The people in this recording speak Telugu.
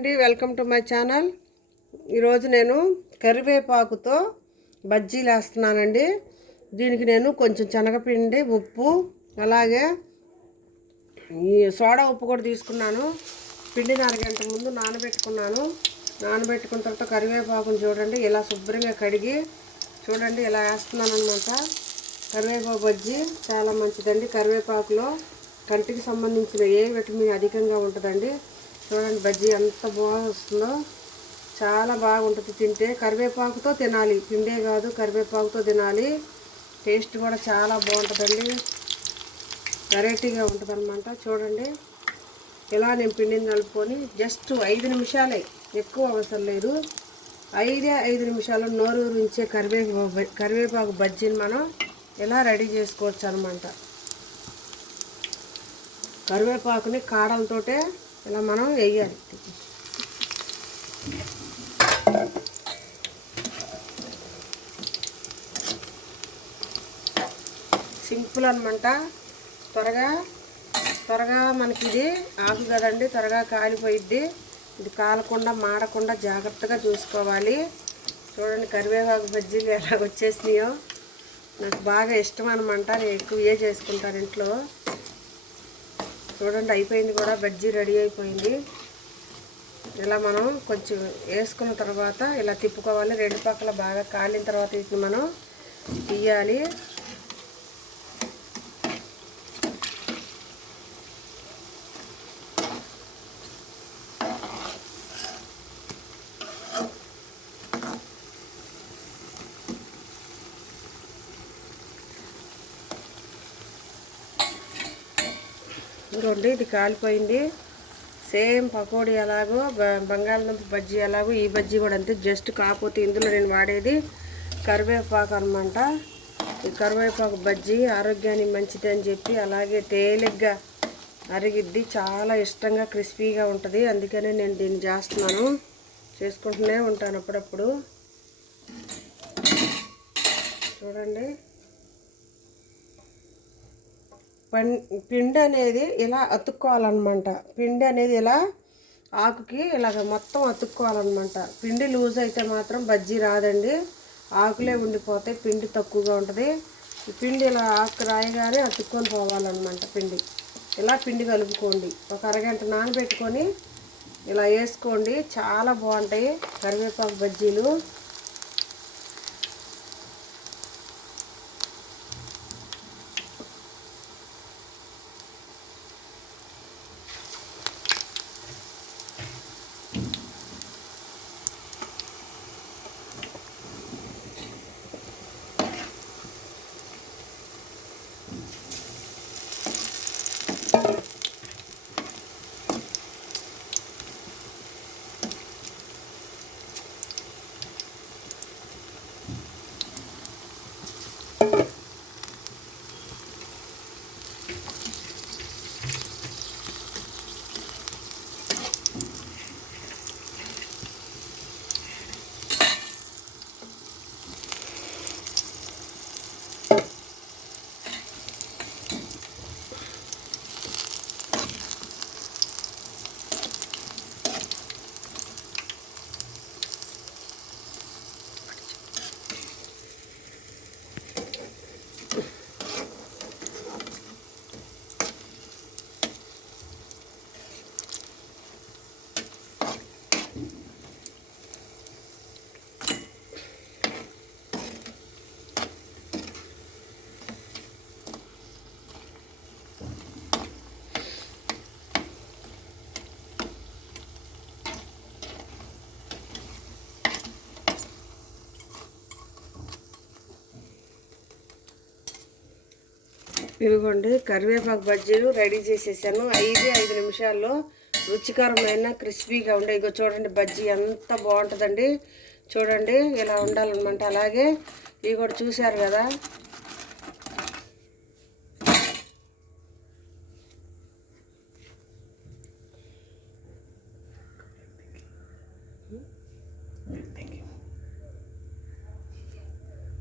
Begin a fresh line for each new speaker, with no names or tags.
అండి. Welcome to my channel. ఈరోజు నేను కరివేపాకుతో బజ్జీలు వేస్తున్నానండి దీనికి నేను కొంచెం శనగపిండి ఉప్పు అలాగే ఈ సోడా ఉప్పు కూడా తీసుకున్నాను. పిండిని అరగంట ముందు నానబెట్టుకున్నాను. నానబెట్టుకున్న తర్వాత కరివేపాకును చూడండి ఇలా శుభ్రంగా కడిగి చూడండి ఇలా వేస్తున్నాను అనమాట కరివేపాకు బజ్జీ చాలా మంచిదండి. కరివేపాకులో కంటికి సంబంధించిన ఏ విటమిన్ అధికంగా ఉంటుందండి? చూడండి బజ్జీ ఎంత బాగా వస్తుందో చాలా బాగుంటుంది తింటే. కరివేపాకుతో తినాలి. పిండే కాదు కరివేపాకుతో తినాలి. టేస్ట్ కూడా చాలా బాగుంటుందండి. వెరైటీగా ఉంటుంది అనమాట చూడండి. ఇలా నేను పిండిని కలుపుకొని జస్ట్ ఐదు నిమిషాలే. ఎక్కువ అవసరం లేదు. ఐదే ఐదు నిమిషాలు నోరు ఉంచే కరివేపాకు కరివేపాకు బజ్జీని మనం ఇలా రెడీ చేసుకోవచ్చు అనమాట కరివేపాకుని కాడలతోటే ఇలా మనం వేయాలి. సింపుల్ అనమాట త్వరగా త్వరగా మనకి ఇది ఆకు కదండి త్వరగా కాలిపోయిద్ది. ఇది కాలకుండా మాడకుండా జాగ్రత్తగా చూసుకోవాలి. చూడండి కరివేపాకు బజ్జీలు ఎలా వచ్చేసినాయో. నాకు బాగా ఇష్టం అనమాట నేను ఎక్కువ ఏ చేసుకుంటాను ఇంట్లో. చూడండి అయిపోయింది కూడా బజ్జీ రెడీ అయిపోయింది. ఇలా మనం కొంచెం వేసుకున్న తర్వాత ఇలా తిప్పుకోవాలి. రెండు పక్కల బాగా కాలిన తర్వాత వీటిని మనం తీయాలి. ఇదిగోండి ఇది కాలిపోయింది. సేమ్ పకోడీ ఎలాగో బ- బంగాళదుంప బజ్జీ ఎలాగో ఈ బజ్జీ కూడా అంతే. జస్ట్ కాకపోతే ఇందులో నేను వాడేది కరివేపాకు అనమాట ఈ కరివేపాకు బజ్జీ ఆరోగ్యానికి మంచిది అని చెప్పి అలాగే తేలిగ్గా అరిగిద్ది. చాలా ఇష్టంగా క్రిస్పీగా ఉంటుంది. అందుకనే నేను దీన్ని చేస్తున్నాను. చేసుకుంటూనే ఉంటాను అప్పుడప్పుడు. చూడండి. పం పిండి అనేది ఇలా అతుక్కోవాలన్నమాట పిండి అనేది ఇలా ఆకుకి ఇలాగ మొత్తం అతుక్కోవాలన్నమాట పిండి లూజ్ అయితే మాత్రం బజ్జీ రాదండి. ఆకులే ఉండిపోతాయి పిండి తక్కువగా ఉంటుంది. పిండి ఇలా ఆకు రాయగానే అతుక్కొని పోవాలన్నమాట పిండి. ఇలా పిండి కలుపుకోండి. ఒక అరగంట నానబెట్టుకొని ఇలా వేసుకోండి. చాలా బాగుంటాయి కరివేపాకు బజ్జీలు. ఇదిగోండి కరివేపాకు బజ్జీలు రెడీ చేసేసాను. ఐదు ఐదు నిమిషాల్లో రుచికరమైన క్రిస్పీగా ఉండే. ఇగో చూడండి బజ్జీ ఎంత బాగుంటుందండి. చూడండి ఇలా ఉండాలన్నమాట. అలాగే ఇవి కూడా చూశారు కదా?